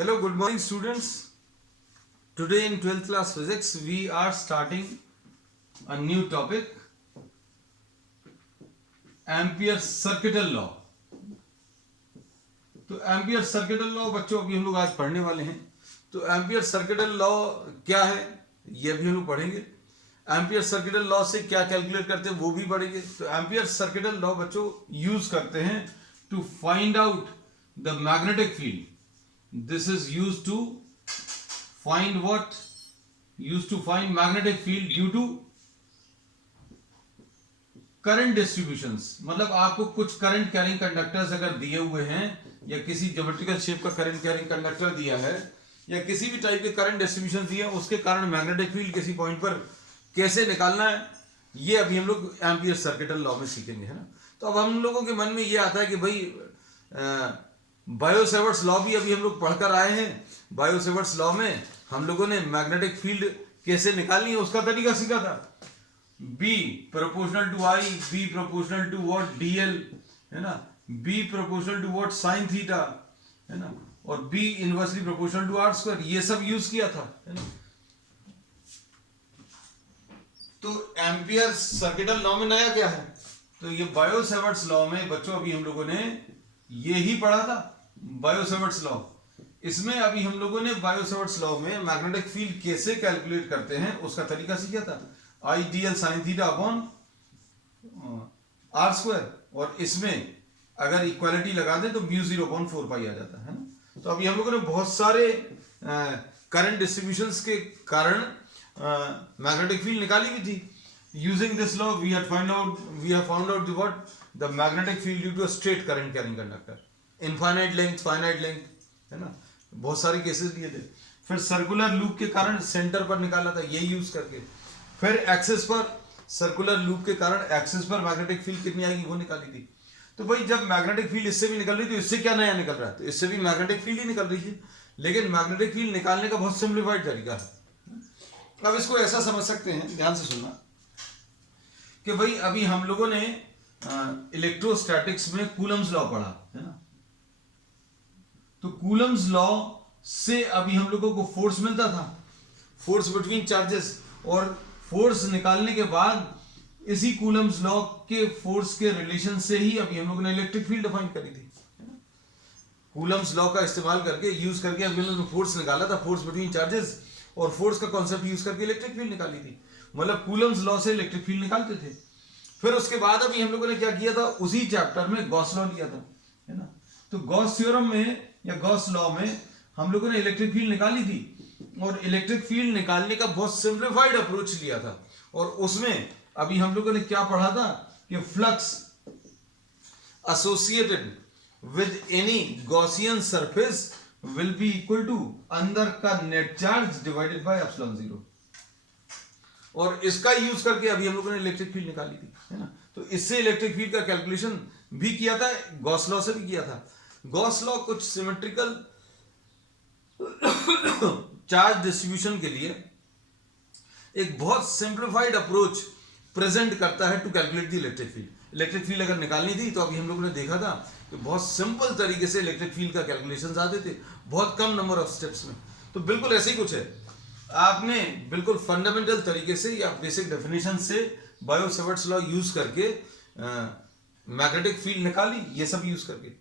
Hello, good morning students. Today in 12th class physics we are starting a new topic, Ampere's circuital law. तो Ampere circuital law बच्चों अभी हम लोग आज पढ़ने वाले हैं. तो एम्पियर सर्किटल लॉ क्या है ये अभी हम लोग पढ़ेंगे. एम्पियर सर्किटल लॉ से क्या कैलकुलेट करते हैं वो भी पढ़ेंगे. तो एम्पियर सर्किटल लॉ बच्चों यूज करते हैं to find out the magnetic field. This is used to find what? Used to find magnetic field due to current distributions. मतलब आपको कुछ करंट कैरिंग कंडक्टर्स अगर दिए हुए हैं या किसी ज्योमेट्रिकल शेप का करंट कैरिंग कंडक्टर दिया है या किसी भी टाइप के करंट डिस्ट्रीब्यूशन दिए हैं उसके कारण मैग्नेटिक फील्ड किसी पॉइंट पर कैसे निकालना है ये अभी हम लोग एम्पियर सर्किटल लॉ में सीखेंगे, है ना. तो अब हम लोगों के मन में ये आता है कि भाई बायो-सेवर्ट्स लॉ भी अभी हम लोग पढ़कर आए हैं. बायो-सेवर्ट्स लॉ में हम लोगों ने मैग्नेटिक फील्ड कैसे निकालनी है उसका तरीका सीखा था. B proportional to I, B proportional to what DL, है ना, B proportional to what sine theta, है ना, और B inversely proportional to R square. ये सब यूज किया था, है ना. तो एम्पियर सर्किटल लॉ में नया क्या है? तो ये बायो-सेवर्ट्स लॉ में बच्चों अभी हम लोगों ने ये ही पढ़ा था, बायो-सेवर्ट्स लॉ. इसमें अभी हम लोगों ने बायो-सेवर्ट्स लॉ में मैग्नेटिक फील्ड कैसे कैलकुलेट करते हैं उसका तरीका सीखा था. I D L sine theta upon R square, और इसमें अगर इक्वालिटी लगा दें तो म्यू 0/4 पाई आ जाता है ना. तो अभी हम लोगों ने बहुत सारे करंट डिस्ट्रीब्यूशंस के कारण मैग्नेटिक फील्ड निकाली हुई थी. Using this law we have found out what the magnetic field due to a straight current carrying conductor, infinite length, finite length, है ना. बहुत सारे केसेस लिए थे. फिर सर्कुलर लूप के कारण सेंटर पर निकाला था ये यूज करके. फिर एक्सिस पर, सर्कुलर लूप के कारण एक्सिस पर मैग्नेटिक फील्ड कितनी आएगी वो निकाली थी. तो भाई जब मैग्नेटिक फील्ड इससे भी निकल रही है तो इससे क्या नया निकल रहा है? तो इससे भी मैग्नेटिक फील्ड ही निकल रही है, लेकिन मैग्नेटिक फील्ड निकालने का बहुत सिंप्लीफाइड तरीका है. अब इसको ऐसा समझ सकते हैं, ध्यान से सुनना, कि भाई अभी हम लोगों ने इलेक्ट्रोस्टैटिक्स में कूलम्स लॉ पढ़ा, है ना. तो कूलम्स लॉ से अभी हम लोगों को फोर्स मिलता था, फोर्स बिटवीन चार्जेस, और फोर्स निकालने के बाद इसी कूलम्स लॉ के फोर्स के रिलेशन से ही अभी हम लोगों ने इलेक्ट्रिक फील्ड डिफाइन करी थी. कूलम्स लॉ का इस्तेमाल करके, यूज करके अभी हम लोगों ने फोर्स निकाला था, फोर्स बिटवीन चार्जेस, और फोर्स का कॉन्सेप्ट यूज करके इलेक्ट्रिक फील्ड निकाली थी. मतलब कूलम्स लॉ से इलेक्ट्रिक फील्ड निकालते थे. फिर उसके बाद अभी हम लोगों ने क्या किया था, उसी चैप्टर में गॉस लॉ लिया था, है ना. तो गॉस थ्योरम में या गॉस लॉ में हम लोगों ने इलेक्ट्रिक फील्ड निकाली थी, और इलेक्ट्रिक फील्ड निकालने का बहुत सिंप्लीफाइड अप्रोच लिया था. और उसमें अभी हम लोगों ने क्या पढ़ा था कि flux associated with any Gaussian surface will be equal to अंदर का net charge divided by epsilon 0. और इसका यूज करके अभी हम लोगों ने इलेक्ट्रिक फील्ड निकाली थी, है ना. तो इससे इलेक्ट्रिक फील्ड का कैलकुलेशन भी किया था, गॉस लॉ से भी किया था. गॉस लॉ कुछ सिमेट्रिकल चार्ज डिस्ट्रीब्यूशन के लिए एक बहुत सिंप्लीफाइड अप्रोच प्रेजेंट करता है to calculate the electric field. Electric field अगर निकालनी थी तो अभी हम लोगों ने देखा था कि बहुत सिंपल तरीके से इलेक्ट्रिक फील्ड का कैलकुलेशंस आते थे, बहुत कम नंबर ऑफ स्टेप्स में. तो बिल्कुल ऐसे ही कुछ है, आपने बिल्कुल फंडामेंटल तरीके से या बेसिक डेफिनेशन से बायो-सेवर्ट्स लॉ यूज करके मैग्नेटिक फील्ड निकाली, ये सब यूज करके.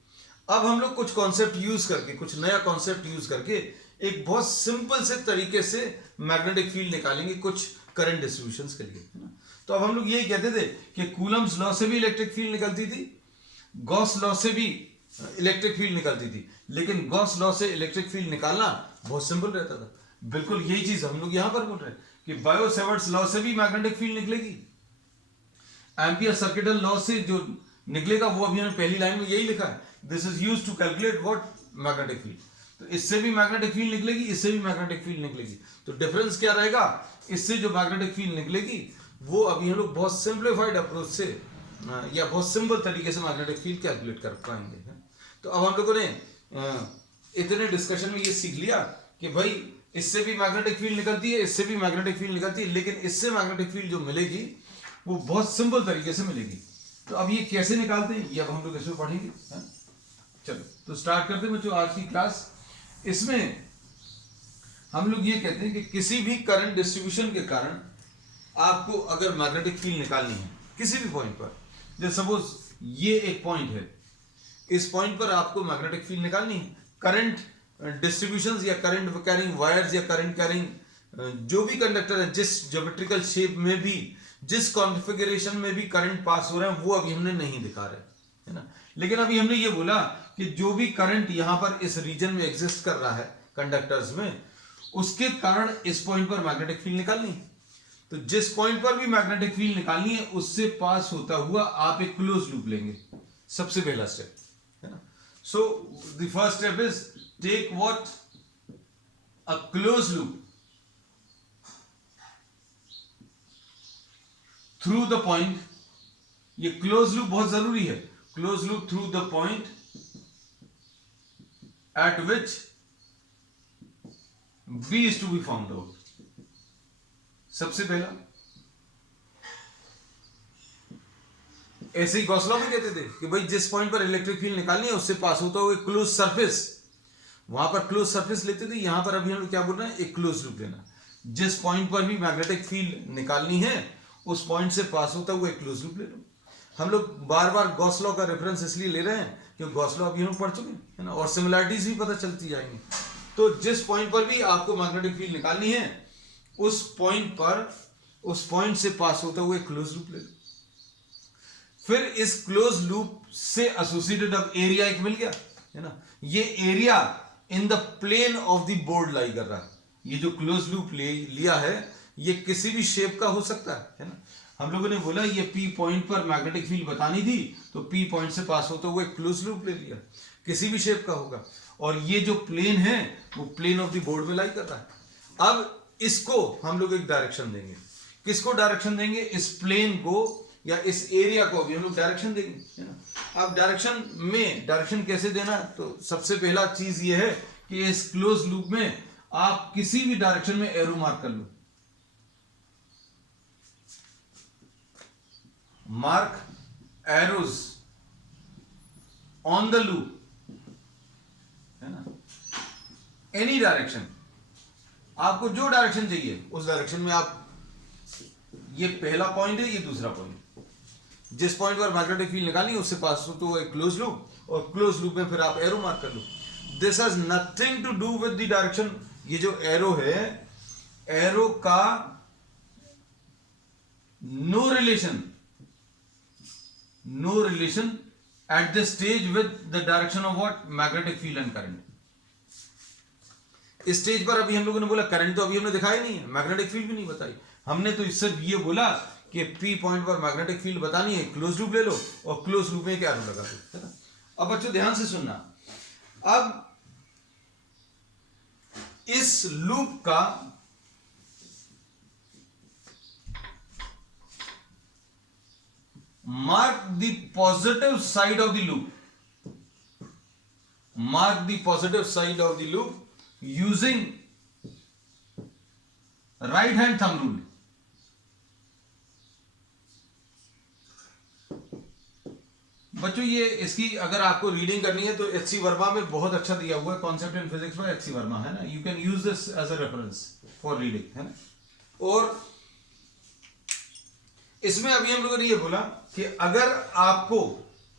अब हम लोग कुछ कॉन्सेप्ट यूज करके, कुछ नया कॉन्सेप्ट यूज करके एक बहुत सिंपल से तरीके से मैग्नेटिक फील्ड निकालेंगे कुछ करंट डिस्ट्रीब्यूशंस के लिए, है ना. तो अब हम लोग यही कहते थे कि कूलम्स लॉ से भी इलेक्ट्रिक फील्ड निकलती थी, गॉस लॉ से भी इलेक्ट्रिक फील्ड निकलती थी, लेकिन गॉस लॉ से इलेक्ट्रिक फील्ड निकालना बहुत सिंपल रहता था. बिल्कुल यही चीज हम लोग यहां पर बोल रहे हैं कि बायो-सेवर्ट्स लॉ से भी मैग्नेटिक फील्ड निकलेगी. एम्पियर सर्किटल लॉ से जो निकलेगा वो अभी हमने पहली लाइन में यही लिखा है, this is used to calculate what magnetic field. तो इससे भी मैग्नेटिक फील्ड निकलेगी, इससे भी मैग्नेटिक फील्ड निकलेगी. तो डिफरेंस क्या रहेगा, इससे जो मैग्नेटिक फील्ड निकलेगी वो अभी हम लोग बहुत सिंप्लीफाइड अप्रोच से या बहुत सिंपल तरीके से मैग्नेटिक फील्ड कैलकुलेट कर पाएंगे. तो अब हम लोगों ने इतने डिस्कशन में ये सीख लिया कि भाई इससे भी मैग्नेटिक फील्ड निकलती है, इससे भी मैग्नेटिक फील्ड निकलती है, लेकिन इससे मैग्नेटिक फील्ड जो मिलेगी वो बहुत सिंपल तरीके से मिलेगी. तो अब ये कैसे निकालते हैं ये अब हम लोग इसमें पढ़ेंगे. चलो तो स्टार्ट करते हैं बच्चों आज की क्लास. इसमें हम लोग ये कहते हैं कि किसी भी करंट डिस्ट्रीब्यूशन के कारण आपको अगर मैग्नेटिक फील्ड निकालनी है किसी भी पॉइंट पर, जैसे सपोज ये एक पॉइंट है, इस पॉइंट पर आपको मैग्नेटिक फील्ड निकालनी है, करंट डिस्ट्रीब्यूशंस या करंट कैरिंग वायर्स या करंट कैरिंग जो भी कंडक्टर है, जिस ज्योमेट्रिकल शेप में भी, जिस कॉन्फ़िगरेशन में भी करंट पास हो रहे हैं, वो अभी हमने नहीं दिखा रहे, है ना। लेकिन अभी हमने ये बोला कि जो भी करंट यहां पर इस रीजन में एग्जिस्ट कर रहा है कंडक्टर्स में, उसके कारण इस पॉइंट पर मैग्नेटिक फील्ड निकालनी है। तो जिस पॉइंट पर भी मैग्नेटिक फील्ड निकालनी है उससे पास होता हुआ आप एक क्लोज लूप लेंगे, सबसे पहला स्टेप, है ना। So the first step is take what, a close loop through the point. ये क्लोज लूप बहुत जरूरी है, close loop through the point at which B is to be found out। सबसे पहला ऐसे ही गॉस लॉ भी कहते थे कि भाई जिस पॉइंट पर इलेक्ट्रिक फील्ड निकालनी है उससे पास होता हुआ क्लोज सरफेस, वहां पर क्लोज सरफेस लेते थे। यहां पर अभी हम लोग क्या बोल रहे हैं, एक क्लोज लूप लेना। जिस पॉइंट पर भी मैग्नेटिक फील्ड निकालनी है उस पॉइंट से पास होता हुआ एक क्लोज लूप ले लो। हम लोग बार बार गॉस लॉ का रेफरेंस इसलिए ले रहे हैं क्योंकि गॉस लॉ अभी हम पढ़ चुके हैं, है ना, और सिमिलरिटीज भी पता चलती जाएंगी। तो जिस पॉइंट पर भी आपको मैग्नेटिक फील्ड निकालनी है उस पॉइंट पर, उस पॉइंट से पास होता हुआ क्लोज लूप ले लो। फिर इस क्लोज लूप से एसोसिएटेड अब एरिया एक मिल गया, है ना। ये area in the plane of the board lie कर रहा है। ये जो क्लोज लूप लिया है ये किसी भी शेप का हो सकता है ना। हम लोगों ने बोला ये पी पॉइंट पर मैग्नेटिक फील्ड बतानी थी तो पी पॉइंट से पास होता हुआ क्लोज लूप ले लिया, किसी भी शेप का होगा। और ये जो प्लेन है वो प्लेन ऑफ द बोर्ड में लाई कर रहा है। अब इसको हम लोग एक डायरेक्शन देंगे। किसको डायरेक्शन देंगे? इस प्लेन को या इस एरिया को भी हम लोग डायरेक्शन देंगे, है ना। अब डायरेक्शन कैसे देना? तो सबसे पहला चीज ये है कि इस क्लोज लूप में आप किसी भी डायरेक्शन में एरो मार्क कर लो। Mark arrows on the loop, है ना, एनी डायरेक्शन। आपको जो डायरेक्शन चाहिए उस डायरेक्शन में आप, ये पहला पॉइंट है, ये दूसरा पॉइंट, जिस पॉइंट पर मैग्नेटिक फील्ड निकालनी है उससे पास हो तो एक क्लोज लूप, और क्लोज लूप में फिर आप एरो मार्क कर लो। This has nothing to do with the direction. ये जो एरो है, एरो का no relation at the stage with the direction of what, magnetic field and current. इस स्टेज पर अभी हम लोगों ने बोला करंट तो अभी हमने दिखाया नहीं है, मैग्नेटिक फील्ड भी नहीं बताई हमने, तो सिर्फ ये बोला कि पी पॉइंट पर मैग्नेटिक फील्ड बतानी है, क्लोज लूप ले लो और क्लोज लूप में एक एरो लगा दो, है ना। अब बच्चों ध्यान से सुनना, अब इस लूप का mark the positive side of the loop, mark the positive side of the loop using right hand thumb rule. बच्चों ये इसकी अगर आपको रीडिंग करनी है तो एच.सी. वर्मा में बहुत अच्छा दिया हुआ है, concept in physics by H C. Verma, है ना। You can use this as a reference for reading, है ना। और इसमें अभी हम लोगों ने ये बोला कि अगर आपको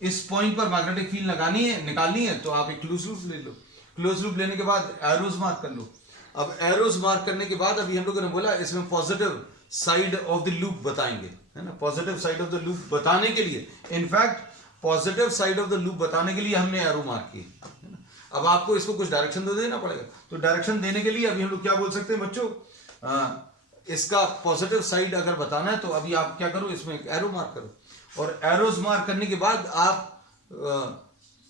इस पॉइंट पर मैग्नेटिक फील्ड लगानी है, निकालनी है, तो आप एक क्लोज लूप ले लो। क्लोज लूप लेने के बाद एरोज मार्क कर लो। अब एरोज मार्क करने के बाद अभी हम लोगों ने बोला इसमें positive side of the loop बताएंगे, है ना। Positive side of the loop बताने के लिए, in fact positive side of the loop बताने के लिए हमने एरो मार्क की, है ना। अब आपको इसको कुछ डायरेक्शन तो देना पड़ेगा, तो डायरेक्शन देने के लिए अभी हम लोग क्या बोल सकते हैं बच्चों, इसका पॉजिटिव साइड अगर बताना है तो अभी आप क्या करो, इसमें एक एरो मार्क करो, और एरोज मार्क करने के बाद आप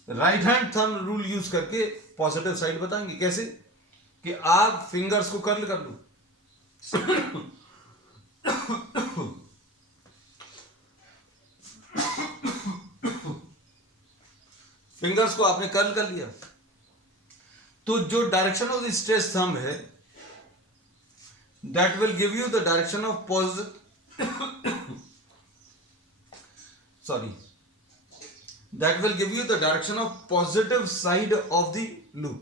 right hand thumb rule use करके पॉजिटिव साइड बताएंगे। कैसे? कि आप फिंगर्स को कर्ल कर लो फिंगर्स को आपने कर्ल कर लिया, तो जो direction of the stretch thumb है that will give you the direction of that will give you the direction of positive side of the loop,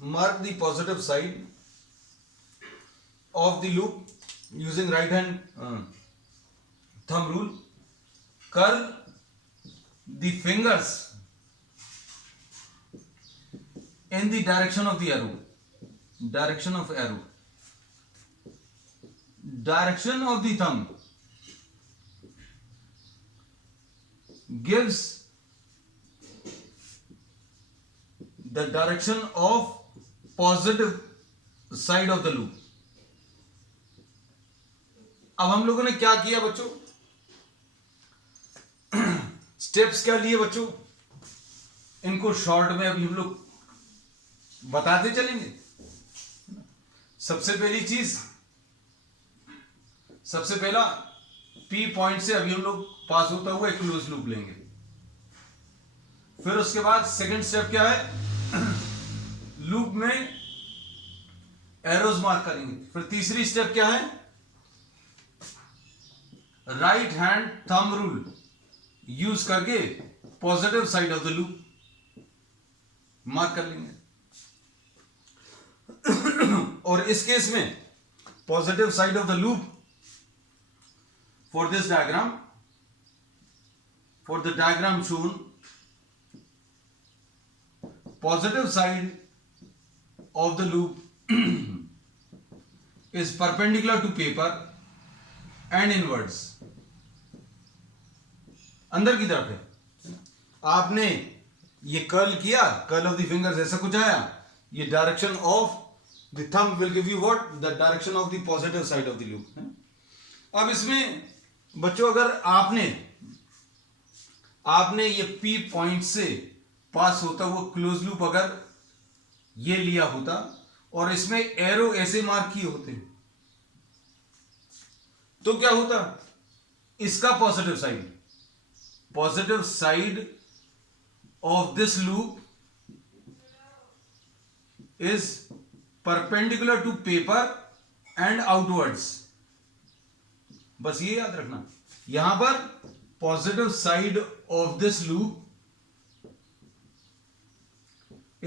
mark the positive side of the loop using right hand thumb rule. Curl the fingers in the direction of the arrow. Direction of arrow. Direction of the thumb gives the direction of positive side of the loop. अब हम लोगों ने क्या किया बच्चों, steps क्या लिए बच्चों, इनको शॉर्ट में अभी हम लोग बताते चलेंगे। सबसे पहली चीज, सबसे पहला P पॉइंट से अभी हम लोग पास होता हुआ एक क्लोज लूप लेंगे। फिर उसके बाद सेकंड स्टेप क्या है, लूप में एरोज मार्क करेंगे। फिर तीसरी स्टेप क्या है, right hand thumb rule use करके positive side of the loop mark कर लेंगे। और इस केस में positive side of the loop for this diagram, for the diagram shown, positive side of the loop is perpendicular to paper and inwards. अंदर की तरफ है। आपने ये कर्ल किया, कर्ल ऑफ द फिंगर्स ऐसा कुछ आया, ये direction of the thumb will give you what, the direction of the positive side of the loop. अब इसमें बच्चों अगर आपने ये P पॉइंट से पास होता हुआ क्लोज लूप अगर ये लिया होता और इसमें एरो ऐसे मार्क किए होते तो क्या होता, इसका positive side of this loop is perpendicular to paper and outwards. बस ये याद रखना, यहां पर positive side of this loop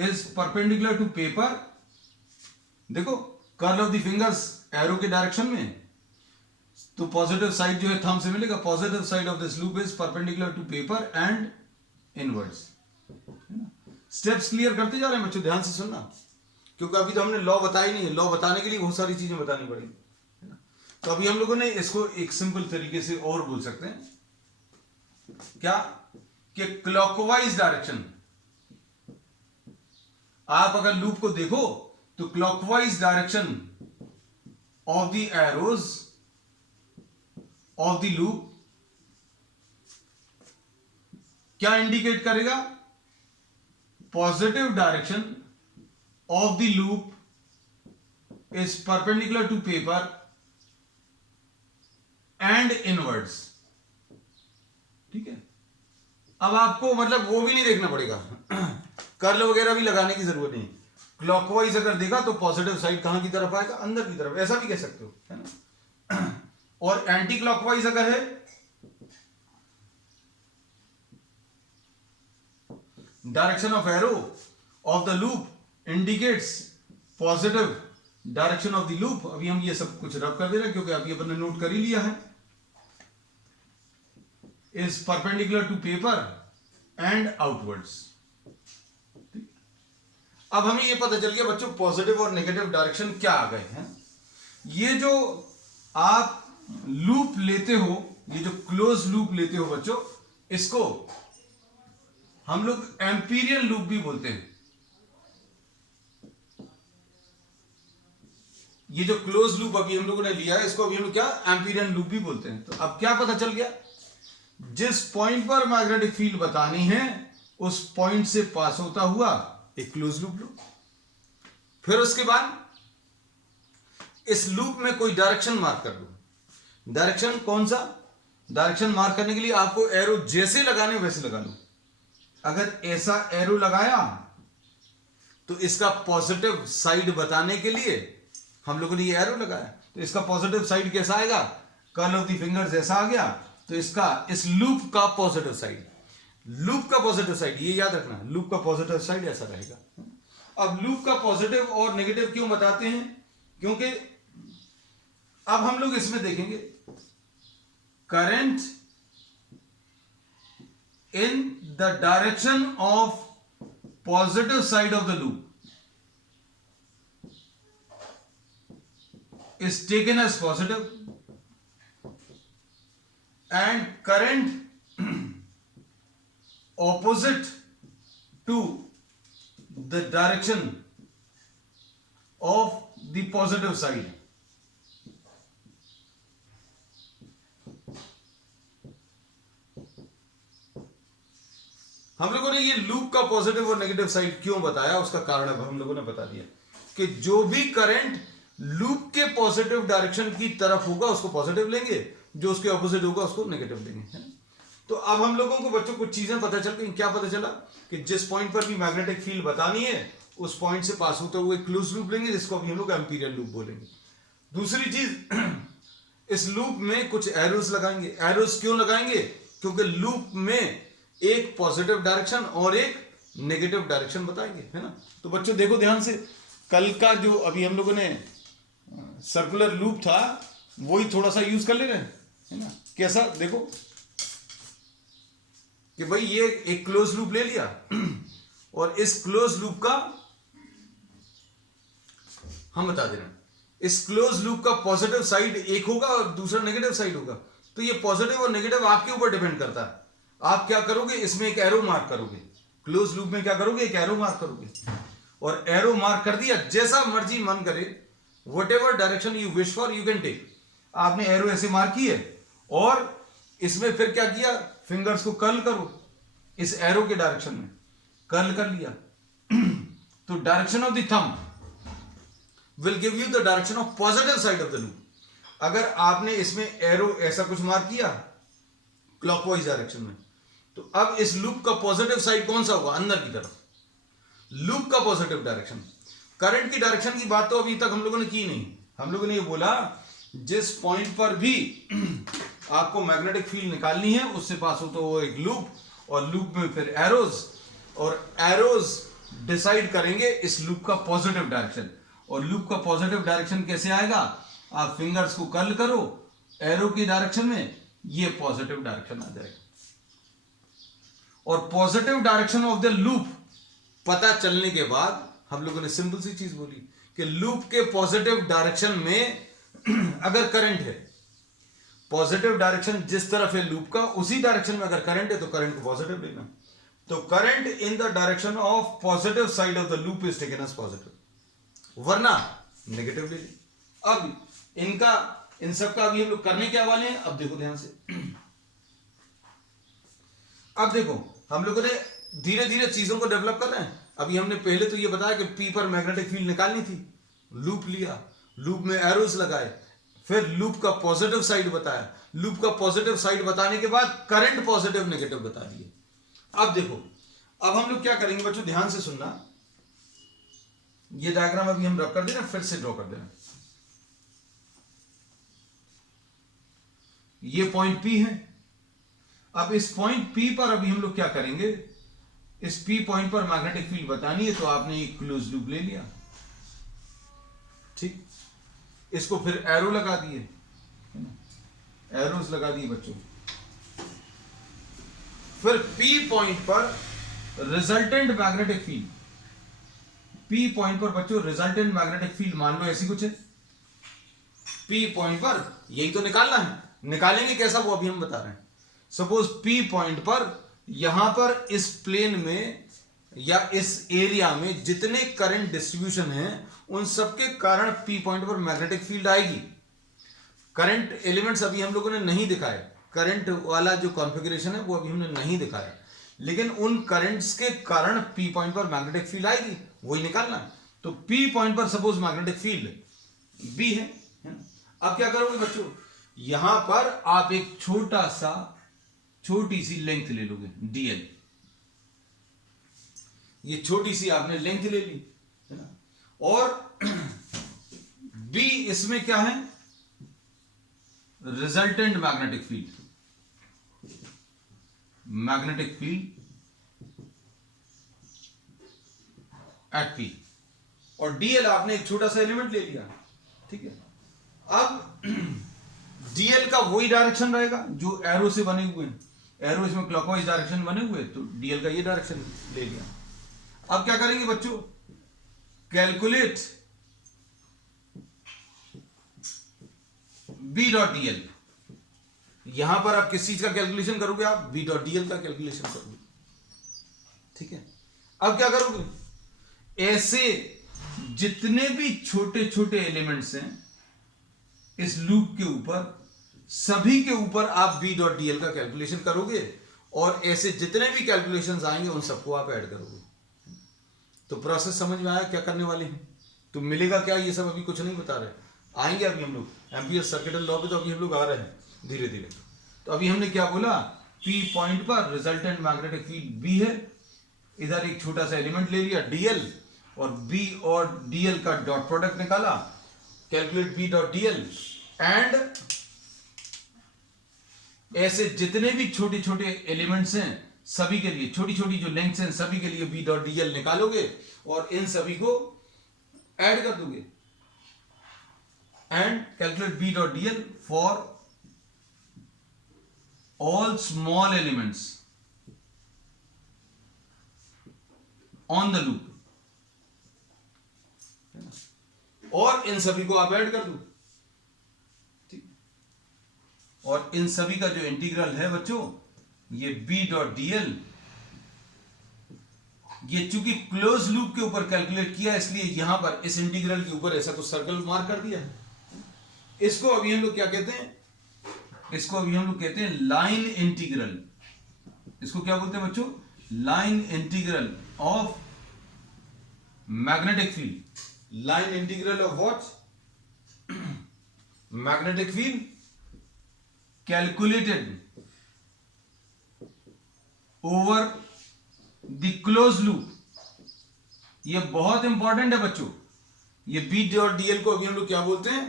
is perpendicular to paper। देखो curl of the fingers arrow के डायरेक्शन में, तो पॉजिटिव साइड जो है थंब से मिलेगा, positive side of this loop is perpendicular to paper and inwards. Steps clear करते जा रहे हैं बच्चों, ध्यान से सुनना, क्योंकि अभी तो हमने लॉ बताया नहीं है, लॉ बताने के लिए बहुत सारी चीजें बतानी पड़ेगी। तो अभी हम लोगों ने इसको एक सिंपल तरीके से और बोल सकते हैं क्या, कि क्लॉकवाइज डायरेक्शन, आप अगर लूप को देखो तो clockwise direction of the arrows of the loop क्या इंडिकेट करेगा, positive direction of the loop is perpendicular to paper and inwards. ठीक है, अब आपको मतलब वो भी नहीं देखना पड़ेगा, कर्ल वगैरह भी लगाने की जरूरत नहीं। क्लॉकवाइज अगर देखा तो पॉजिटिव साइड कहां की तरफ आएगा, अंदर की तरफ, ऐसा भी कह सकते हो, है ना। और एंटी क्लॉकवाइज अगर है, direction of arrow of the loop indicates positive direction of the loop. अभी हम ये सब कुछ रब कर दे रहे हैं क्योंकि अभी अपन ने नोट कर ही लिया है, is perpendicular to paper and outwards। अब हमें ये पता चल गया बच्चों पॉजिटिव और नेगेटिव डायरेक्शन क्या आ गए हैं। ये जो आप लूप लेते हो, ये जो क्लोज लूप लेते हो बच्चों, इसको हम लोग एम्पीरियल लूप भी बोलते हैं। ये जो क्लोज लूप अभी हम लोगों ने लिया है, इसको अभी हम लोग क्या एम्पीरियल लूप भी बोलते हैं। तो अब क्या पता चल गया, जिस पॉइंट पर मैग्नेटिक फील्ड बतानी है उस पॉइंट से पास होता हुआ एक क्लोज लूप लो। फिर उसके बाद इस लूप में कोई डायरेक्शन मार्क कर दो। डायरेक्शन कौन सा, डायरेक्शन मार्क करने के लिए आपको एरो जैसे लगाने वैसे लगा लो। अगर ऐसा एरो लगाया तो इसका पॉजिटिव साइड बताने के लिए हम लोगों ने ये एरो लगाया, तो इसका पॉजिटिव साइड कैसा आएगा, कर्ल ऑफ द फिंगर जैसा आ गया, तो इसका इस लूप का पॉजिटिव साइड, लूप का पॉजिटिव साइड, ये याद रखना, लूप का पॉजिटिव साइड ऐसा रहेगा। अब लूप का पॉजिटिव और नेगेटिव क्यों बताते हैं? क्योंकि अब हम लोग इसमें देखेंगे current in the direction of positive side of the loop is taken as positive and current opposite to the direction of the positive side हम लोगों ने ये लूप का पॉजिटिव और नेगेटिव साइड क्यों बताया, उसका कारण अब हम लोगों ने बता दिया कि जो भी करंट लूप के पॉजिटिव डायरेक्शन की तरफ होगा उसको पॉजिटिव लेंगे, जो उसके ऑपोजिट होगा उसको नेगेटिव लेंगे, है ना? तो अब हम लोगों को बच्चों कुछ चीजें पता चल गई। क्या पता चला कि जिस पॉइंट पर भी मैग्नेटिक फील्ड बतानी है उस पॉइंट से पास होते हुए क्लोज लूप लेंगे, जिसको अभी हम लोग एम्पीरियल लूप बोलेंगे। दूसरी चीज, इस लूप में कुछ एरोस लगाएंगे। एरोस क्यों लगाएंगे? क्योंकि लूप में एक पॉजिटिव डायरेक्शन और एक नेगेटिव डायरेक्शन बताएंगे, है ना? तो बच्चों देखो ध्यान से, कल का जो अभी हम लोगों ने सर्कुलर लूप था वही थोड़ा सा यूज कर ले रहे हैं, है ना? कैसा देखो कि भाई ये एक क्लोज लूप ले लिया और इस क्लोज लूप का हम बता दे रहे हैं, इस क्लोज लूप का पॉजिटिव साइड एक होगा और दूसरा नेगेटिव साइड होगा। तो ये पॉजिटिव और नेगेटिव आपके ऊपर डिपेंड करता है। आप क्या करोगे, इसमें एक एरो मार्क करोगे, क्लोज लूप में क्या करोगे, एक एरो मार्क करोगे, और एरो मार्क कर दिया, जैसा मर्जी मन करे, whatever direction you wish for you can take। आपने एरो ऐसे मार्क की है और इसमें फिर क्या किया, फिंगर्स को कर्ल करो इस एरो के डायरेक्शन में, कर्ल कर लिया तो direction of the thumb will give you the direction of positive side of the loop. अगर आपने इसमें एरो ऐसा कुछ मार्क किया क्लॉकवाइज डायरेक्शन में, तो अब इस लूप का पॉजिटिव साइड कौन सा होगा, अंदर की तरफ, लूप का पॉजिटिव डायरेक्शन। करंट की डायरेक्शन की बात तो अभी तक हम लोगों ने की नहीं। हम लोगों ने ये बोला जिस पॉइंट पर भी आपको मैग्नेटिक फील्ड निकालनी है उससे पास हो तो वो एक लूप, और लूप में फिर एरोज, और एरोज डिसाइड करेंगे इस लूप का पॉजिटिव डायरेक्शन। और लूप का पॉजिटिव डायरेक्शन कैसे आएगा, आप फिंगर्स को कर्ल करो एरो की डायरेक्शन में, ये पॉजिटिव डायरेक्शन आ जाएगा। और positive direction of the loop पता चलने के बाद हम लोगों ने सिंपल सी चीज बोली कि लूप के पॉजिटिव डायरेक्शन में अगर करंट है, पॉजिटिव डायरेक्शन जिस तरफ है लूप का उसी डायरेक्शन में अगर करंट है तो करंट को पॉजिटिव लेना। तो current in the direction of positive side of the loop is taken as positive, वरना नेगेटिव ले ली। अब इन सब का अभी हम लोग करने क्या वाले हैं, अब देखो ध्यान से। अब देखो हम लोगों ने धीरे धीरे चीजों को डेवलप कर रहे हैं। अभी हमने पहले तो ये बताया कि पी पर मैग्नेटिक फील्ड निकालनी थी, लूप लिया, लूप में एरोस लगाए, फिर लूप का पॉजिटिव साइड बताया, लूप का पॉजिटिव साइड बताने के बाद करंट पॉजिटिव नेगेटिव बता दिए। अब देखो, अब हम लोग क्या करेंगे बच्चों, ध्यान से सुनना। ये डायग्राम अभी हम रब कर देना, फिर से ड्रॉ कर देना। ये पॉइंट पी है। अब इस पॉइंट पी पर अभी हम लोग क्या करेंगे, इस पी पॉइंट पर मैग्नेटिक फील्ड बतानी है, तो आपने एक क्लोज लूप ले लिया, ठीक, इसको फिर एरो लगा दिए, एरोस लगा दिए बच्चों। फिर पी पॉइंट पर resultant magnetic field, P point पर बच्चों रिजल्टेंट मैग्नेटिक फील्ड मान लो ऐसी कुछ है, पी पॉइंट पर यही तो निकालना है। निकालेंगे कैसा वो अभी हम बता रहे हैं। सपोज पी पॉइंट पर, यहां पर इस प्लेन में या इस एरिया में जितने करंट डिस्ट्रीब्यूशन है उन सबके कारण पी पॉइंट पर मैग्नेटिक फील्ड आएगी। करंट एलिमेंट्स अभी हम लोगों ने नहीं दिखाए, करंट वाला जो कॉन्फ़िगरेशन है वो अभी हमने नहीं दिखाया, लेकिन उन करंट्स के कारण पी पॉइंट पर मैग्नेटिक फील्ड आएगी, वही निकालना है। तो पी पॉइंट पर सपोज मैग्नेटिक फील्ड बी है ना? अब क्या करोगे बच्चों, यहां पर आप एक छोटी सी लेंथ ले लोगे डीएल, ये छोटी सी आपने लेंथ ले ली है ना, और बी इसमें क्या है, resultant magnetic field, magnetic field at P, और डीएल आपने एक छोटा सा एलिमेंट ले लिया, ठीक है। अब डीएल का वही डायरेक्शन रहेगा जो एरो से बने हुए हैं, एरो इसमें क्लॉकवाइज डायरेक्शन बने हुए, तो डीएल का ये डायरेक्शन ले लिया। अब क्या करेंगे बच्चों, कैलकुलेट बी डॉट डीएल। यहां पर आप किस चीज का कैलकुलेशन करोगे, आप बी डॉट डीएल का कैलकुलेशन करोगे, ठीक है। अब क्या करोगे, ऐसे जितने भी छोटे छोटे एलिमेंट्स हैं इस लूप के ऊपर, सभी के ऊपर आप बी डॉट डीएल का कैलकुलेशन करोगे, और ऐसे जितने भी कैलकुलेशंस आएंगे उन सबको आप ऐड करोगे। तो प्रोसेस समझ में आया क्या करने वाले हैं। तो मिलेगा क्या, ये सब अभी कुछ नहीं बता रहे, आएंगे अभी हम लोग एम्पियर सर्किटल लॉ पे, तो अभी हम लोग आ रहे हैं धीरे धीरे। तो अभी हमने क्या बोला, पी पॉइंट पर रिजल्टेंट मैग्नेटिक फील्ड बी है, इधर एक छोटा सा एलिमेंट ले लिया डीएल, और बी और डीएल का डॉट प्रोडक्ट निकाला, calculate B dot DL, and ऐसे जितने भी छोटे छोटे एलिमेंट्स हैं सभी के लिए, छोटी छोटी जो लेंथ्स हैं सभी के लिए बी डॉट डीएल निकालोगे और इन सभी को ऐड कर दोगे, and calculate B dot DL for all small elements on the loop, और इन सभी को आप ऐड कर दो, ठीक। और इन सभी का जो इंटीग्रल है बच्चों, ये बी डॉट डीएल, ये चूंकि क्लोज लूप के ऊपर कैलकुलेट किया इसलिए यहां पर इस इंटीग्रल के ऊपर ऐसा कुछ सर्कल मार्क कर दिया है। इसको अभी हम लोग क्या कहते हैं, इसको अभी हम लोग कहते हैं लाइन इंटीग्रल। इसको क्या बोलते हैं बच्चों, line integral of magnetic field. Line integral of what, magnetic field calculated over the close loop. ये बहुत इंपॉर्टेंट है बच्चों, ये बी डॉट डीएल को अभी हम लोग क्या बोलते हैं,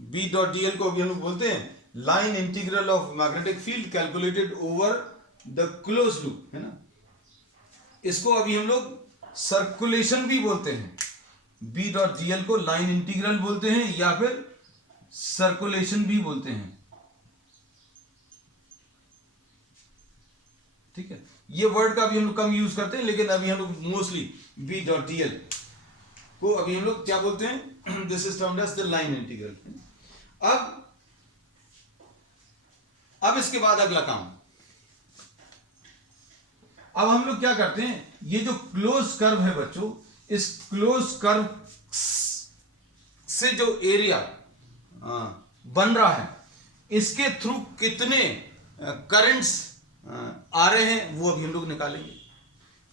बी डॉट डीएल को अभी हम लोग बोलते हैं line integral of magnetic field calculated over the close loop, है ना। इसको अभी हम लोग सर्कुलेशन भी बोलते हैं, बी डॉट डीएल को लाइन इंटीग्रल बोलते हैं या फिर सर्कुलेशन भी बोलते हैं, ठीक है। ये वर्ड का अभी हम लोग कम यूज करते हैं, लेकिन अभी हम लोग मोस्टली बी डॉट डीएल को अभी हम लोग क्या बोलते हैं, this is termed as the line integral. अब इसके बाद अगला काम, अब हम लोग क्या करते हैं, ये जो क्लोज कर्व है बच्चों, इस क्लोज कर्व से जो एरिया बन रहा है इसके थ्रू कितने करंट्स आ रहे हैं वो अभी हम लोग निकालेंगे।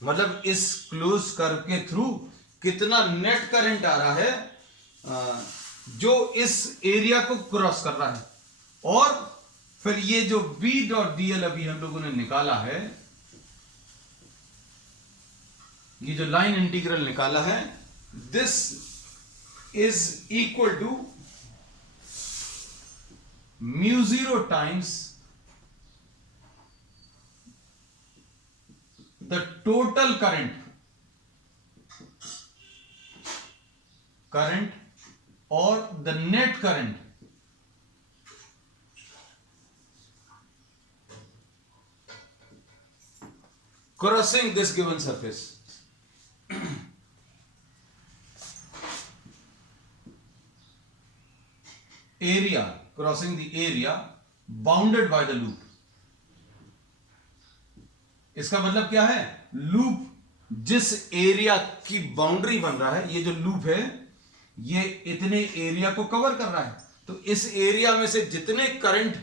मतलब इस क्लोज कर्व के थ्रू कितना नेट करंट आ रहा है जो इस एरिया को क्रॉस कर रहा है, और फिर ये जो बी डॉट डीएल अभी हम लोगों ने निकाला है, ये जो लाइन इंटीग्रल निकाला है, this is equal to mu zero times the total current और the net current crossing this given surface. Area crossing the area bounded by the loop. इसका मतलब क्या है, लूप जिस एरिया की बाउंड्री बन रहा है, ये जो लूप है ये इतने एरिया को कवर कर रहा है, तो इस एरिया में से जितने करंट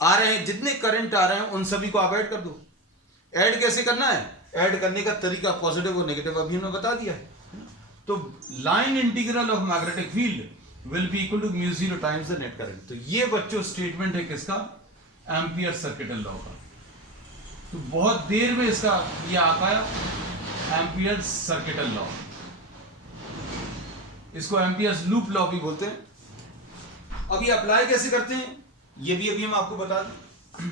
आ रहे हैं, जितने करंट आ रहे हैं उन सभी को आप ऐड कर दो। ऐड कैसे करना है, ऐड करने का तरीका पॉजिटिव और नेगेटिव अभी हमने बता दिया है। तो line integral of magnetic field will be equal to mu zero times the net current. तो ये बच्चों स्टेटमेंट है किसका, एम्पियर सर्किटल लॉ का। तो बहुत देर में इसका ये आ पाया, एम्पियर सर्किटल लॉ। इसको एम्पियर्स लूप लॉ भी बोलते हैं। अभी अप्लाई कैसे करते हैं ये भी अभी हम आपको बता दें।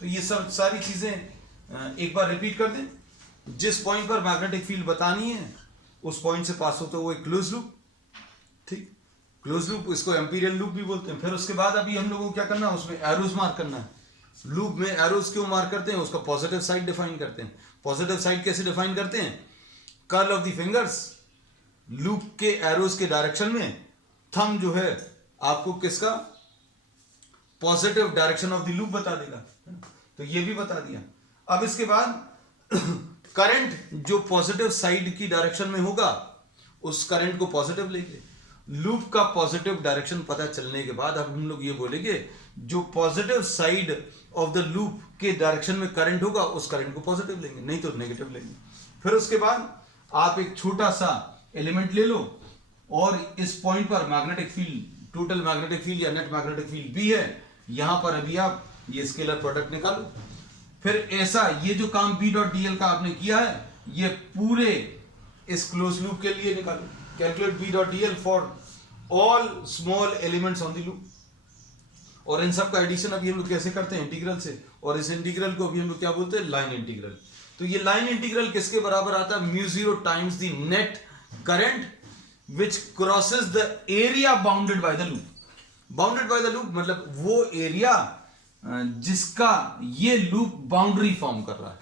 तो ये सब सारी चीजें एक बार रिपीट कर दें। जिस पॉइंट पर मैग्नेटिक फील्ड बतानी है उस पॉइंट से पास होता हुआ एक क्लोज लूप, ठीक, क्लोज लूप, इसको एम्पीरियल लूप भी बोलते हैं। फिर उसके बाद अभी हम लोगों को क्या करना है, उसमें एरोज मार्क करना है। लूप में एरोज क्यों मार्क करते हैं, उसका पॉजिटिव साइड डिफाइन करते हैं। पॉजिटिव साइड कैसे डिफाइन करते हैं, curl of the fingers loop के एरोज के डायरेक्शन में, थंब जो है आपको किसका, positive direction of the loop बता देगा, तो ये भी बता दिया। अब इसके बाद करंट जो पॉजिटिव साइड की डायरेक्शन में होगा उस करंट को पॉजिटिव लेंगे। लूप का पॉजिटिव डायरेक्शन पता चलने के बाद अब हम लोग ये बोलेंगे जो positive side of the loop के डायरेक्शन में करंट होगा उस करंट को पॉजिटिव लेंगे, नहीं तो नेगेटिव लेंगे। फिर उसके बाद आप एक छोटा सा एलिमेंट ले लो और इस पॉइंट पर magnetic field, total magnetic field या नेट मैग्नेटिक फील्ड भी है, यहां पर अभी आप ये स्केलर प्रोडक्ट निकालो। फिर ऐसा ये जो काम B डॉट डी एल का आपने किया है ये पूरे इस क्लोज लूप के लिए निकालो। Calculate B dot D L for all small elements on the loop, और इन सब का एडिशन अभी हम लोग कैसे करते हैं, इंटीग्रल से, और इस इंटीग्रल को अभी हम लोग क्या बोलते हैं, लाइन इंटीग्रल। तो ये लाइन इंटीग्रल किसके बराबर आता है, mu zero times the net current which crosses the area bounded by the loop. Bounded by the loop मतलब वो एरिया जिसका ये लूप बाउंड्री फॉर्म कर रहा है।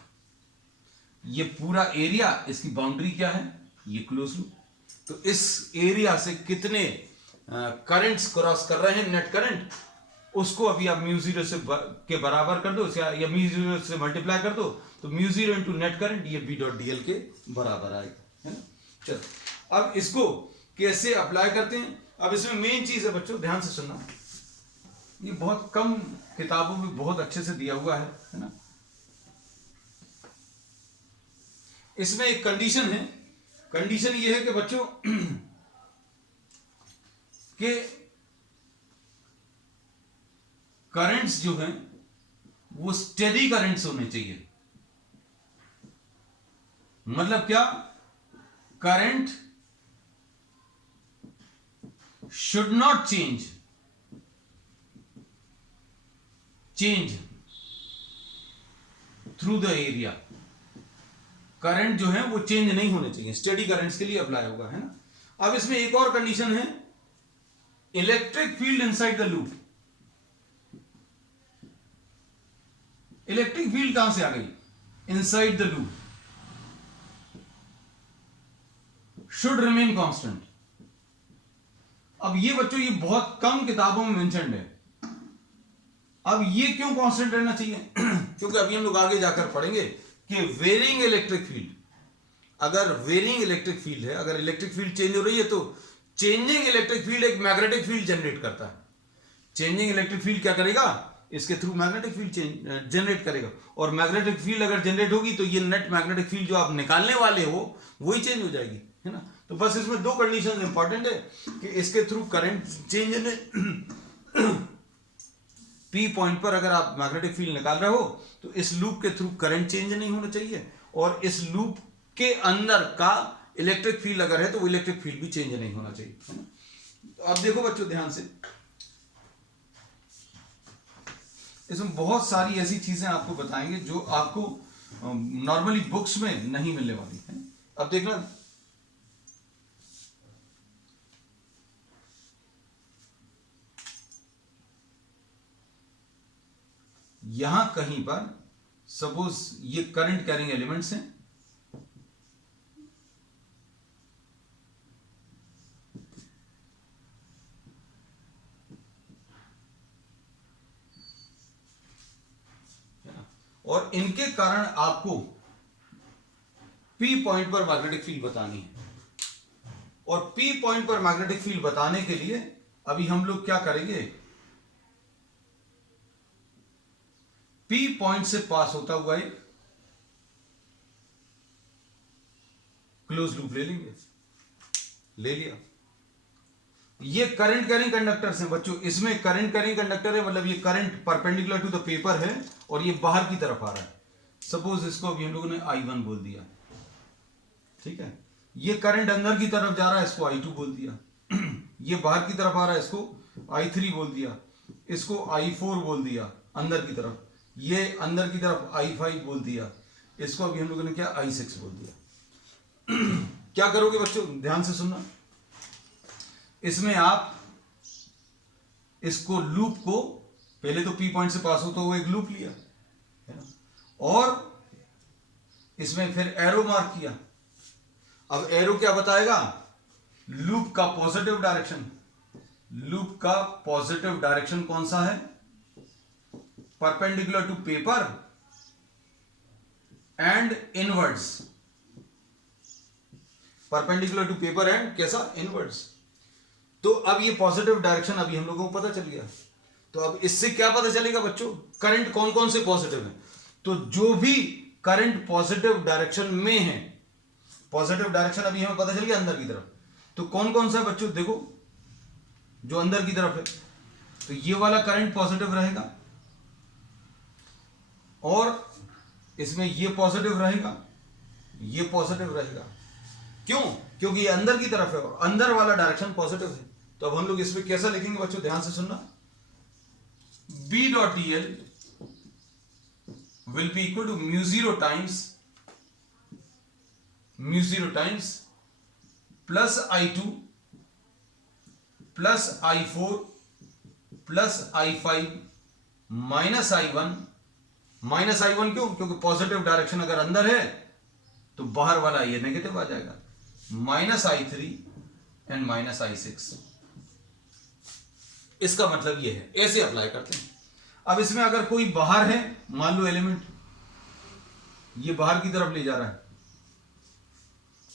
ये पूरा एरिया, इसकी बाउंड्री क्या है, ये क्लोज लूप। तो इस एरिया से कितने करंट्स क्रॉस कर रहे हैं, नेट करंट, उसको अभी आप म्यू जीरो से के बराबर कर दो या म्यू जीरो से मल्टीप्लाई कर दो, तो mu zero into net current ये B डॉट डी एल के बराबर आएगा, है ना। चलो अब इसको कैसे अप्लाई करते हैं। अब इसमें मेन चीज है बच्चों, ध्यान से सुनना, ये बहुत कम किताबों में बहुत अच्छे से दिया हुआ है ना। इसमें एक कंडीशन है, कंडीशन ये है कि बच्चों कि करंट्स जो हैं वो स्टेडी करंट्स होने चाहिए। मतलब क्या, current should not change through the area. Current जो है वो चेंज नहीं होने चाहिए, स्टेडी करंट्स के लिए अप्लाई होगा, है ना। अब इसमें एक और कंडीशन है, electric field inside the loop. Electric field कहां से आ गई, inside the loop should remain constant. अब ये बच्चों ये बहुत कम किताबों में मेंशन्ड है। अब ये क्यों कांस्टेंट रहना चाहिए क्योंकि अभी हम लोग आगे जाकर पढ़ेंगे कि वेरिंग इलेक्ट्रिक फील्ड, अगर वेरिंग इलेक्ट्रिक फील्ड है, अगर इलेक्ट्रिक फील्ड चेंज हो रही है तो चेंजिंग इलेक्ट्रिक फील्ड एक मैग्नेटिक फील्ड जनरेट करता है। चेंजिंग इलेक्ट्रिक फील्ड क्या करेगा, इसके थ्रू मैग्नेटिक फील्ड जनरेट करेगा, और मैग्नेटिक फील्ड अगर जनरेट होगी तो ये नेट मैग्नेटिक फील्ड जो आप निकालने वाले हो वही चेंज हो जाएगी, है ना। तो बस इसमें दो कंडीशन इंपॉर्टेंट है कि इसके through current change P point पर अगर आप मैग्नेटिक फील्ड निकाल रहे हो तो इस लूप के थ्रू करंट चेंज नहीं होना चाहिए, और इस लूप के अंदर का इलेक्ट्रिक फील्ड अगर है तो वो इलेक्ट्रिक फील्ड भी चेंज नहीं होना चाहिए, है ना। तो अब देखो बच्चों ध्यान से, इसमें बहुत सारी ऐसी चीजें आपको बताएंगे जो आपको नॉर्मली बुक्स में नहीं मिलने वाली है। अब देखना, यहां कहीं पर सपोज ये करंट कैरिंग एलिमेंट्स हैं, और इनके कारण आपको P पॉइंट पर मैग्नेटिक फील्ड बतानी है, और P पॉइंट पर मैग्नेटिक फील्ड बताने के लिए अभी हम लोग क्या करेंगे, P पॉइंट से पास होता हुआ एक क्लोज लूप ले लेंगे, ले लिया। ये करंट कैरिंग कंडक्टर्स हैं बच्चों, इसमें करंट कैरिंग कंडक्टर है, मतलब ये current perpendicular to the paper है और ये बाहर की तरफ आ रहा है। सपोज इसको अभी हम लोगों ने I1 बोल दिया, ठीक है। ये करंट अंदर की तरफ जा रहा है, इसको I2 बोल दिया। ये बाहर की तरफ आ रहा है, इसको I3 बोल दिया, इसको I4 बोल दिया अंदर की तरफ, ये अंदर की तरफ I5 बोल दिया, इसको अभी हम लोगों ने क्या I6 बोल दिया। क्या करोगे बच्चों, ध्यान से सुनना, इसमें आप इसको लूप को पहले तो पी पॉइंट से पास हो तो वो एक लूप लिया है ना, और इसमें फिर एरो मार्क किया। अब एरो क्या बताएगा, लूप का पॉजिटिव डायरेक्शन। लूप का पॉजिटिव डायरेक्शन कौन सा है, perpendicular to paper and inwards. Perpendicular to paper and कैसा, इनवर्ड्स। तो अब ये पॉजिटिव डायरेक्शन अभी हम लोगों को पता चल गया। तो अब इससे क्या पता चलेगा बच्चों, करंट कौन कौन से पॉजिटिव है। तो जो भी करंट पॉजिटिव डायरेक्शन में है, पॉजिटिव डायरेक्शन अभी हमें पता चल गया अंदर की तरफ, तो कौन कौन सा बच्चों, देखो जो अंदर की तरफ है, तो ये वाला करंट पॉजिटिव रहेगा, और इसमें ये पॉजिटिव रहेगा, ये पॉजिटिव रहेगा। क्यों, क्योंकि ये अंदर की तरफ है और अंदर वाला डायरेक्शन पॉजिटिव है। तो अब हम लोग इसमें कैसा लिखेंगे बच्चों, ध्यान से सुनना, B dot dl will be equal to mu 0 times plus I2 plus I4 plus I5 minus I1। Minus I1 क्यों, क्योंकि पॉजिटिव डायरेक्शन अगर अंदर है तो बाहर वाला ये नेगेटिव आ जाएगा, minus I3 and minus I6। इसका मतलब ये है, ऐसे अप्लाई करते हैं। अब इसमें अगर कोई बाहर है, मान लो एलिमेंट ये बाहर की तरफ ले जा रहा है,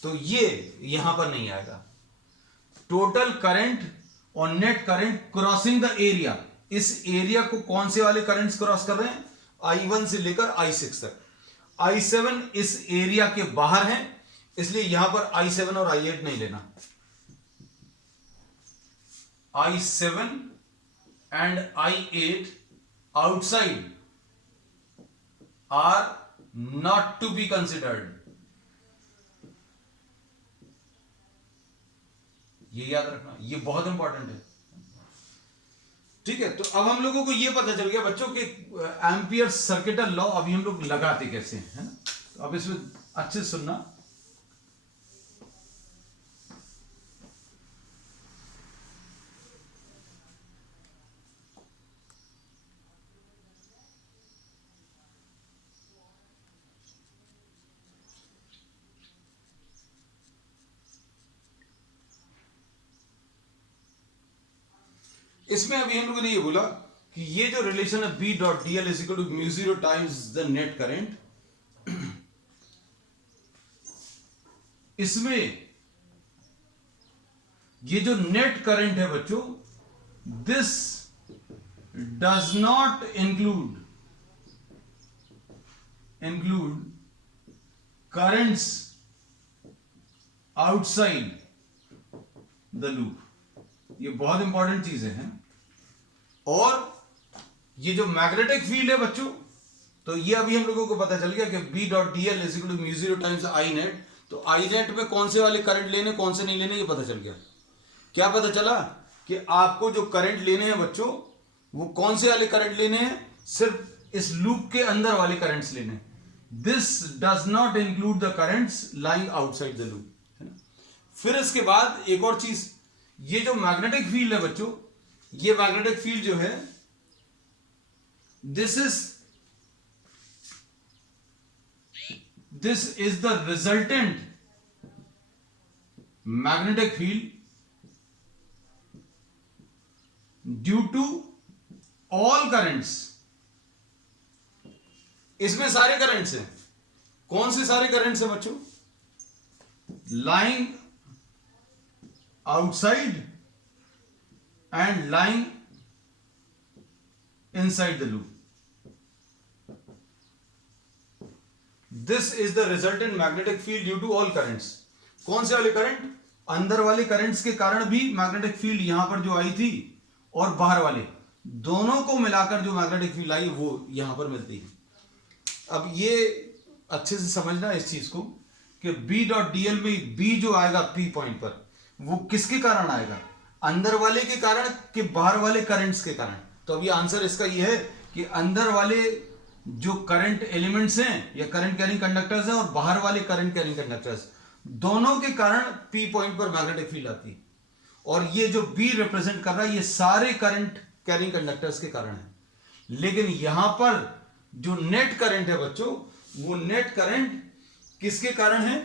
तो ये यहां पर नहीं आएगा। टोटल करंट और net current crossing the area, इस एरिया को कौन से वाले करंट्स क्रॉस कर रहे हैं, I1 से लेकर I6 तक। I7 इस एरिया के बाहर है, इसलिए यहां पर I7 और I8 नहीं लेना। I7 and I8 outside are not to be considered। ये याद रखना, ये बहुत इंपॉर्टेंट है, ठीक है। तो अब हम लोगों को ये पता चल गया बच्चों कि एम्पियर सर्किटल लॉ अभी हम लोग लगाते कैसे हैं, है ना। तो अब इसमें अच्छे से सुनना, इसमें अभी हम लोगों ने ये बोला कि ये जो रिलेशन है B dot D L is equal to mu 0 times the net current, इसमें ये जो नेट करंट है बच्चों, this does not include currents outside the loop. ये बहुत इंपॉर्टेंट चीजें हैं। और ये जो मैग्नेटिक फील्ड है बच्चों, तो ये अभी हम लोगों को पता चल गया कि B dot D L is equal to mu 0 times I net. तो आई नेट में कौन से वाले करंट लेने, कौन से नहीं लेने, ये पता चल गया। क्या पता चला कि आपको जो करंट लेने हैं बच्चों, वो कौन से वाले करंट लेने हैं, सिर्फ इस लूप के अंदर वाले करंट्स लेने हैं। This does not include the currents lying outside the loop, है ना। फिर इसके बाद एक और चीज, ये जो मैग्नेटिक फील्ड है बच्चों, ये मैग्नेटिक फील्ड जो है, this is the resultant magnetic field due to all currents. इसमें सारे करंट्स हैं। कौन से सारे करंट्स हैं बच्चों, lying outside and lying inside the loop। This is the resultant magnetic field due to all currents। कौन से वाले करंट, अंदर वाले करंट्स के कारण भी मैग्नेटिक फील्ड यहां पर जो आई थी, और बाहर वाले दोनों को मिलाकर जो मैग्नेटिक फील्ड आई वो यहां पर मिलती है। अब ये अच्छे से समझना इस चीज को कि B डॉट डी एल में B जो आएगा P पॉइंट पर, वो किसके कारण आएगा, अंदर वाले के कारण कि बाहर वाले करंट्स के कारण। तो अभी आंसर इसका ये है कि अंदर वाले जो करंट एलिमेंट्स हैं या करंट कैरिंग कंडक्टर्स हैं, और बाहर वाले करंट कैरिंग कंडक्टर्स, दोनों के कारण P पॉइंट पर मैग्नेटिक फील्ड आती है, और ये जो B रिप्रेजेंट कर रहा है ये सारे करंट कैरिंग कंडक्टर्स के कारण है। लेकिन यहां पर जो नेट करंट है बच्चों, वो नेट करंट किसके कारण है?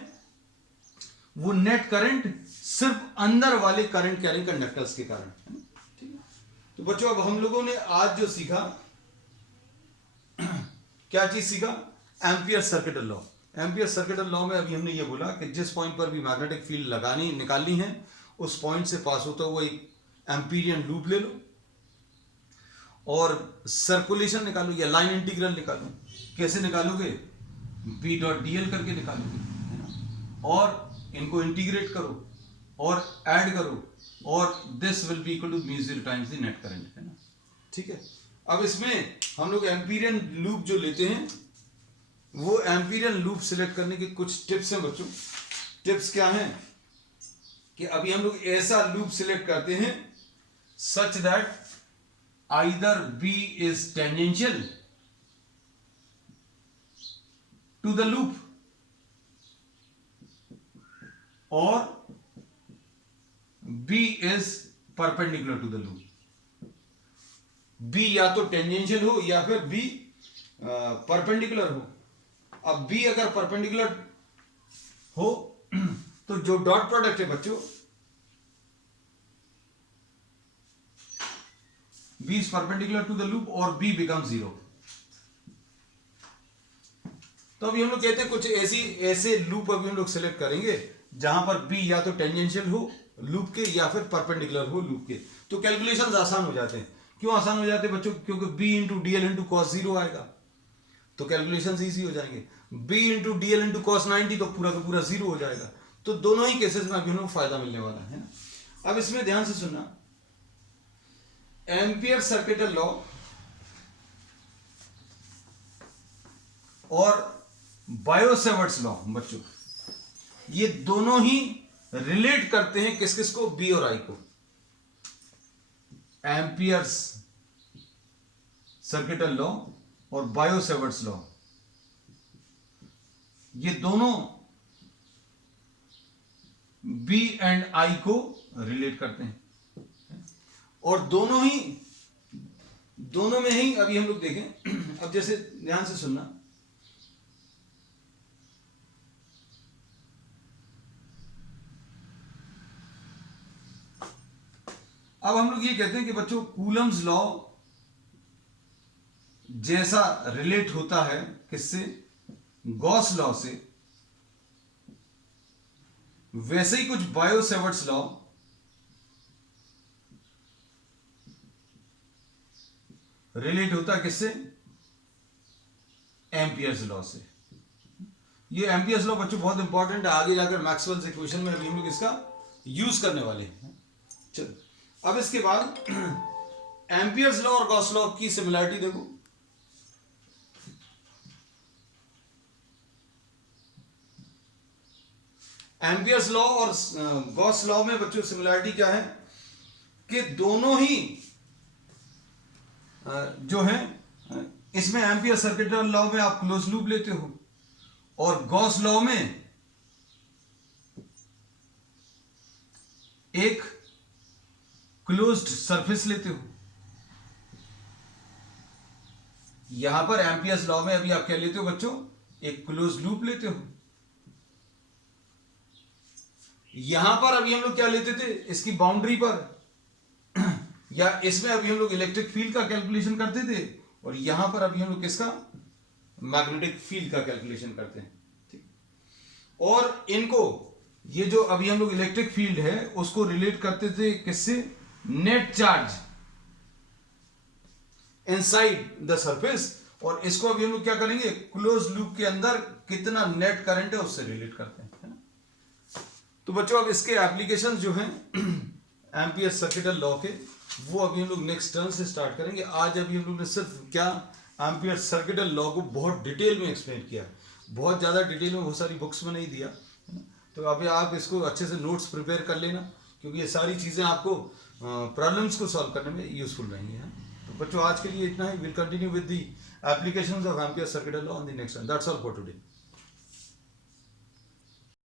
वो नेट करंट सिर्फ अंदर वाले करंट कैरिंग कंडक्टर्स के कारण है। ठीक है, तो बच्चों अब हम लोगों ने आज जो सीखा, क्या चीज सीखा? Ampere circuital law. Ampere circuital law में अभी हमने ये बोला कि जिस पॉइंट पर भी मैग्नेटिक फील्ड लगानी निकालनी है, उस पॉइंट से पास होता हुआ एक एम्पीरियन लूप ले लो और सर्कुलेशन निकालो या लाइन इंटीग्रल निकालो। कैसे निकालोगे? बी डॉट डी एल करके निकालोगे, है ना? और इनको इंटीग्रेट करो और ऐड करो, और this will be equal to mu zero times the net current, है ना? ठीक है, अब इसमें हम लोग एम्पीरियन लूप जो लेते हैं, वो एम्पीरियन लूप सिलेक्ट करने के कुछ टिप्स हैं बच्चों। टिप्स क्या हैं कि अभी हम लोग ऐसा लूप सिलेक्ट करते हैं such that either B is tangential to the loop or B is perpendicular to the loop। B या तो टेंजेंशियल हो या फिर B परपेंडिकुलर हो। अब B अगर परपेंडिकुलर हो तो जो डॉट प्रोडक्ट है बच्चों, B is perpendicular to the loop or B becomes zero। तो अभी हम लोग कहते हैं कुछ ऐसे लूप अभी हम लोग सिलेक्ट करेंगे जहां पर B या तो टेंजेंशियल हो लूप के या फिर परपेंडिकुलर हो लूप के, तो कैलकुलेशंस आसान हो जाते हैं। क्यों आसान हो जाते हैं बच्चों? क्योंकि B into D L into cos zero आएगा, तो कैलकुलेशंस इजी हो जाएंगे। B into D L into cos 90 तो पूरा का पूरा जीरो हो जाएगा। तो दोनों ही केसेस में अभी हम लोग फायदा मिलने वाला है ना। अब इसमें ध्यान से सुनना, एम्पियर सर्किटल लॉ और बायो-सैवर्ट्स लॉ बच्चों, ये दोनों ही रिलेट करते हैं किस किस को? बी और आई को। एम्पियर्स सर्किटल लॉ और बायो-सैवर्ट्स लॉ, ये दोनों बी एंड आई को रिलेट करते हैं, और दोनों में ही अभी हम लोग देखें। अब जैसे ध्यान से सुनना, अब हम लोग ये कहते हैं कि बच्चों कूलम्स लॉ जैसा रिलेट होता है किससे? गॉस लॉ से, वैसे ही कुछ बायो-सैवर्ट्स लॉ रिलेट होता है किससे? एम्पियर्स लॉ से। ये एम्पियर्स लॉ बच्चों बहुत इंपॉर्टेंट है, आगे जाकर मैक्सवेल्स इक्वेशन में अभी हम लोग इसका यूज करने वाले हैं। चलो, अब इसके बाद एम्पियर्स लॉ और गॉस लॉ की सिमिलरिटी देखो। एम्पियर्स लॉ और गॉस लॉ में बच्चों सिमिलरिटी क्या है कि दोनों ही जो है, इसमें एम्पियर सर्किटल लॉ में आप क्लोज लूप लेते हो और गॉस लॉ में एक क्लोज्ड सरफेस लेते हो। यहां पर एम्पियर्स लॉ में अभी आप क्या लेते हो बच्चों? एक क्लोज लूप लेते हो। यहां पर अभी हम लोग क्या लेते थे? इसकी बाउंड्री पर या इसमें अभी हम लोग इलेक्ट्रिक फील्ड का कैलकुलेशन करते थे, और यहां पर अभी हम लोग किसका? मैग्नेटिक फील्ड का कैलकुलेशन करते हैं। ठीक, और इनको ये जो अभी हम लोग इलेक्ट्रिक फील्ड है उसको रिलेट करते थे किससे? Net charge inside the surface, और इसको अभी हम लोग क्या करेंगे? क्लोज लूप के अंदर कितना नेट करंट है उससे रिलेट करते हैं, है ना? तो बच्चों अब इसके एप्लीकेशन जो हैं एम्पियर सर्किटल लॉ के, वो अभी हम लोग नेक्स्ट टर्न से स्टार्ट करेंगे। आज अभी हम लोग ने सिर्फ क्या एम्पियर सर्किटल लॉ को बहुत डिटेल में एक्सप्लेन किया, बहुत ज़्यादा डिटेल में, बहुत सारी बुक्स में नहीं दिया, है ना? तो अभी आप इसको अच्छे से नोट्स प्रिपेयर कर लेना, क्योंकि ये सारी चीज़ें आपको प्रॉब्लम्स को सॉल्व करने में यूजफुल रहेंगी, है। तो बच्चों आज के लिए इतना ही। Will continue with the applications of Ampere circuital law on the next one. That's all for today.